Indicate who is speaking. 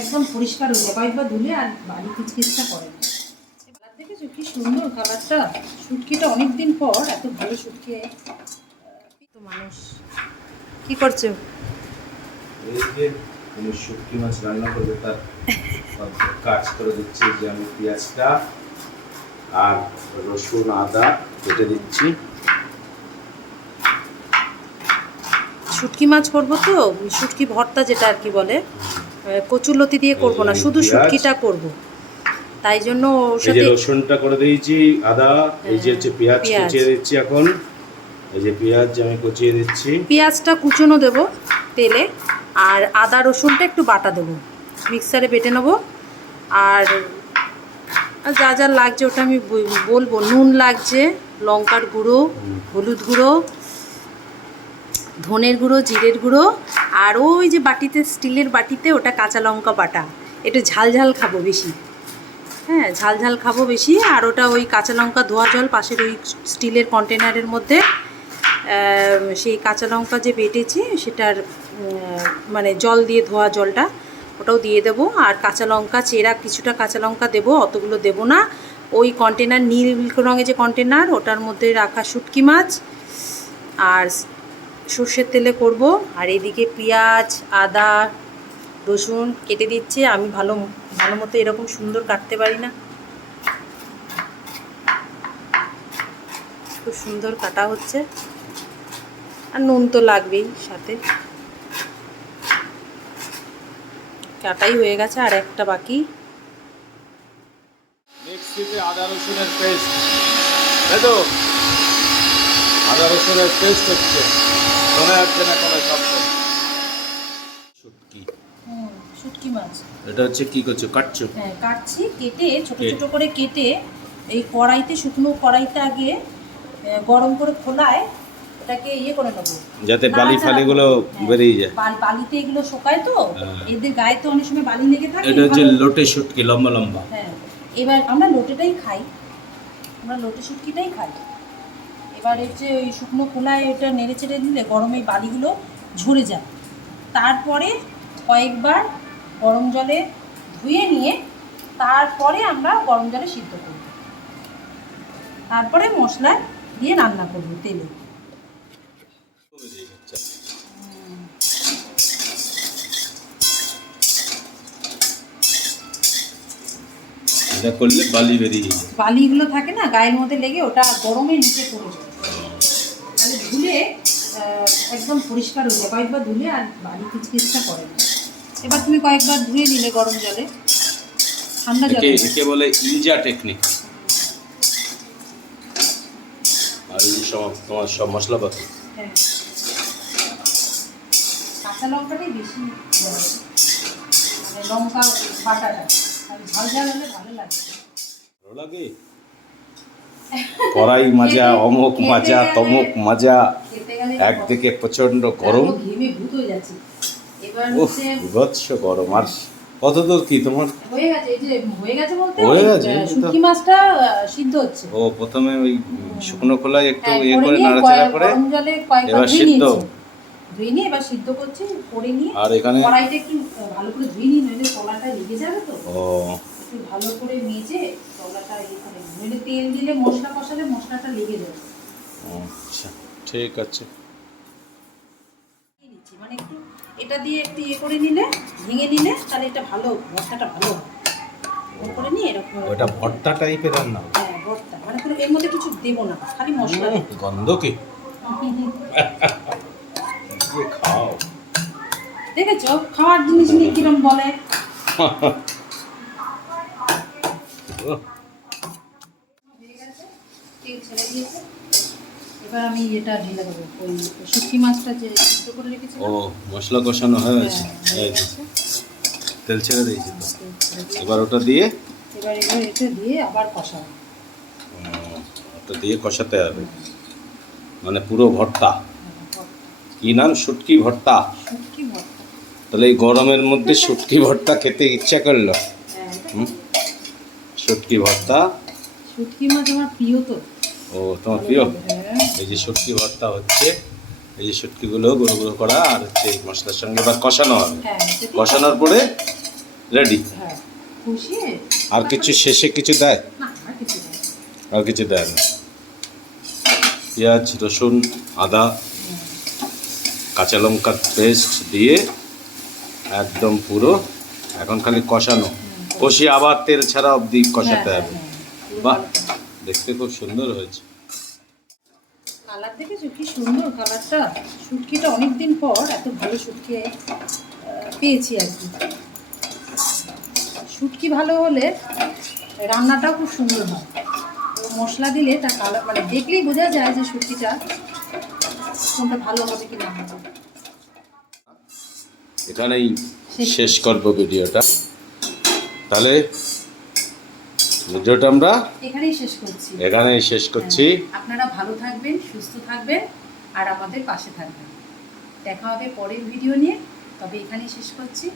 Speaker 1: একদম পরিষ্কার হয়ে যায়। কয়েকবার ধুলে আর বাড়ি কিচকিচটা করে না দেখেছ কি সুন্দর কালারটা শুটকিটা অনেক দিন পর এত ভালো শুটকি তো মানুষ কি করছ?
Speaker 2: শুটকি মাছ রান্না করবে তার কাজ করে দিচ্ছি যে আমি পেঁয়াজটা আর রসুন আদা কেটে দিচ্ছি।
Speaker 1: শুটকি মাছ করব তো? শুটকি ভর্তা যেটা আর কি বলে। কচুলতি দিয়ে করব না শুধু শুটকিটা করব। তাই জন্য ওর সাথে
Speaker 2: রসুনটা করে দিয়েছি আদা এই যে হচ্ছে পেঁয়াজ। কুচিয়ে দিচ্ছি এখন। এই যে পেঁয়াজ আমি কুচিয়ে দিচ্ছি।
Speaker 1: পেঁয়াজটা কুচনো দেব তেলে আর আদা রসুনটা একটু বাটা দেবো। মিক্সারে বেটে নেব। আর আর যা যা লাগছে ওটা আমি বলব। নুন লাগছে লঙ্কার গুঁড়ো হলুদ গুঁড়ো ধনের গুঁড়ো, জিরের গুঁড়ো, আর ওই যে বাটিতে, স্টিলের বাটিতে ওটা কাঁচা লঙ্কা বাটা। একটু ঝাল ঝাল খাব বেশি। হ্যাঁ ঝাল ঝাল খাব বেশি। আর ওটা ওই কাঁচা লঙ্কা ধোয়া জল পাশের ওই স্টিলের কন্টেনারের মধ্যে সেই কাঁচা লঙ্কা যে বেটেছি, সেটার মানে জল দিয়ে ধোয়া জলটা, ওটাও দিয়ে দেবো। আর কাঁচা লঙ্কা চেরা, কিছুটা কাঁচা লঙ্কা দেবো, অতগুলো দেবো না। ওই কন্টেনার নীল রঙের যে কন্টেনার ওটার মধ্যে রাখা শুটকি মাছ, আর সর্ষের তেলে করব। আর এদিকে পেঁয়াজ, আদা, রসুন কেটে দিচ্ছে। আমি ভালো ভালো মতো এরকম সুন্দর কাটতে পারি না। খুব সুন্দর কাটা হচ্ছে। আর নুন তো লাগবেই সাথে। কাটাই হয়ে গেছে আর একটা বাকি।
Speaker 2: আদা রসুনের পেস্ট। আদা রসুনের পেস্ট হচ্ছে। শোনা যাচ্ছে না কোনো শব্দ? শুটকি।
Speaker 1: শুটকি মাছ।
Speaker 2: এটা হচ্ছে কি করছ? কাটছো?
Speaker 1: হ্যাঁ কাটছি কেটে ছোট। ছোট করে কেটে এই কড়াইতে শুকনো কড়াইতে আগে গরম করে খোলায় এটাকে ইয়ে করে নেব।
Speaker 2: যাতে বালি ফালিগুলো
Speaker 1: করব। হ্যাঁ,
Speaker 2: বেরিয়ে যায়।
Speaker 1: বাল- বালিতে এগুলো শোকায় তো
Speaker 2: হ্যাঁ।
Speaker 1: এদের গায়ে তো অনেক সময় বালি লেগে থাকে
Speaker 2: এটা হচ্ছে লোটে শুটকি লম্বা লম্বা।
Speaker 1: হ্যাঁ এবার আমরা লোটেটাই খাই। আমরা লোটে শুটকিটাই খাই। এবার হচ্ছে ওই শুকনো খোলায় এটা নেড়ে চেড়ে দিলে গরমে বালিগুলো ঝরে যায় তারপরে কয়েকবার গরম জলে ধুয়ে নিয়ে তারপরে আমরা গরম জলে সিদ্ধ করব। তারপরে মশলা দিয়ে রান্না করব তেলে।
Speaker 2: করলে বালি বেরিয়ে
Speaker 1: বালিগুলো থাকে না গায়ের মধ্যে লেগে ওটা গরমে নিচে পড়ে যায়। তাহলে ধুলে একদম পরিষ্কার হয়ে যায়। কয়েকবার ধুলে আর বালি কিচকিচটা করে না। এবার তুমি কয়েকবার ধুয়ে নিলে গরম জলে। ঠান্ডা জলে।
Speaker 2: একে বলে ইনজা টেকনিক আর এই সব তোমার সব মশলাপাতি।
Speaker 1: হ্যাঁ। কাঁচা লঙ্কাটাই বেশি মানে লঙ্কা বাটাটা। আর ঝাল ঝাল হলে ভালো লাগে।
Speaker 2: ভালো লাগে? কড়াই মাজা অমুক মাজা তমুক মাজা একদিকে প্রচণ্ড গরম। বিভৎস গরম। আর কত দূর কি তোমার?
Speaker 1: হয়ে গেছে এই যে হয়ে গেছে বলতে
Speaker 2: হয়ে গেছে,
Speaker 1: আহ,
Speaker 2: এই তো।
Speaker 1: শুটকি মাছটা সিদ্ধ হচ্ছে।
Speaker 2: ও প্রথমে ওই শুকনো খোলায় একটু
Speaker 1: হ্যাঁ,
Speaker 2: ইয়ে
Speaker 1: করে
Speaker 2: নাড়াচাড়া করে
Speaker 1: জলে
Speaker 2: এবার সিদ্ধ।
Speaker 1: নিয়েছি। নিয়ে এবার সিদ্ধ করছি করে নিয়ে
Speaker 2: আর এখানে
Speaker 1: কড়াইটা একটু ভালো করে ধুয়ে নিই নইলে তলাটা লেগে যাবে তো।
Speaker 2: ও
Speaker 1: একটু ভালো করে মেজে তলাটা ইয়ে করে। নইলে তেল দিলে মশলা কষালে মশলাটা লেগে যাবে
Speaker 2: আচ্ছা ঠিক আছে।
Speaker 1: মানে একটু এটা দিয়ে একটু ইয়ে করে নিলে ভেঙে নিলে তাহলে এটা ভালো মশলাটা ভালো করে নিয়ে এরকম
Speaker 2: ওটা ভর্তা টাইপের রান্না?
Speaker 1: হ্যাঁ ভর্তা। মানে কোনো এর মধ্যে কিছু দেবো না খালি মশলা।
Speaker 2: গন্ধ কি? খাও
Speaker 1: দেখেছ? খাওয়ার জিনিস নিয়ে কিরম বলে? তেল ছেড়ে দিয়েছে এবার আমি এটা ঢেলে দেবো ওই শুটকি মাছটা যে সিদ্ধ করে রেখেছি
Speaker 2: ও মশলা কষানো হয়ে গেছে।
Speaker 1: হ্যাঁ,
Speaker 2: তো, তেল ছেড়ে দিয়েছি তো।
Speaker 1: এবার
Speaker 2: ওটা দিয়ে?
Speaker 1: এবার এটা দিয়ে আবার কষাবো।
Speaker 2: ওটা দিয়ে কষাতে হবে। মানে পুরো ভর্তা। কি নাম? শুটকি ভর্তা?
Speaker 1: শুটকি ভর্তা।
Speaker 2: তাহলে এই গরমের মধ্যে শুটকি ভর্তা খেতে ইচ্ছা করল।
Speaker 1: হ্যাঁ
Speaker 2: হুম? শুটকি ভর্তা।
Speaker 1: শুটকি মাছ আমার প্রিয় তো।
Speaker 2: ও তোমার প্রিয়?
Speaker 1: হ্যাঁ।
Speaker 2: এই যে শুটকি ভর্তা হচ্ছে এই যে শুটকিগুলো গুঁড়ো গুঁড়ো করা আর হচ্ছে মশলার সঙ্গে এবার কষানো হবে।
Speaker 1: হ্যাঁ
Speaker 2: কষানোর পরে রেডি।
Speaker 1: হ্যাঁ
Speaker 2: আর কিছু শেষে কিছু দেয়?
Speaker 1: আর কিছু
Speaker 2: আর কিছু দেয় না। পেঁয়াজ রসুন আদা কাঁচা লঙ্কার পেস্ট দিয়ে একদম পুরো এখন খালি কষানো। কষিয়ে আবার তেল ছাড়া অবধি কষাতে
Speaker 1: হ্যাঁ,
Speaker 2: হবে।
Speaker 1: হ্যাঁ, হ্যাঁ,
Speaker 2: বাহ দেখতে খুব সুন্দর হয়েছে।
Speaker 1: কালার দেখেছ? কি সুন্দর কালারটা। শুটকিটা অনেক দিন পর এত ভালো শুটকি পেয়েছি আর কি। শুটকি ভালো হলে রান্নাটাও খুব সুন্দর হয়। তো মশলা দিলে তার কালার মানে দেখলেই বোঝা যায় যে শুটকিটা কোনটা ভালো হবে কি না হবে।
Speaker 2: এখানেই শেষ করব ভিডিওটা। তাহলে ভিডিওটা আমরা
Speaker 1: এখানেই শেষ করছি।
Speaker 2: এখানেই শেষ করছি।
Speaker 1: হ্যাঁ, আপনারা ভালো থাকবেন সুস্থ থাকবেন আর আমাদের পাশে থাকবেন। দেখা হবে পরের ভিডিও নিয়ে। তবে এখানেই শেষ করছি।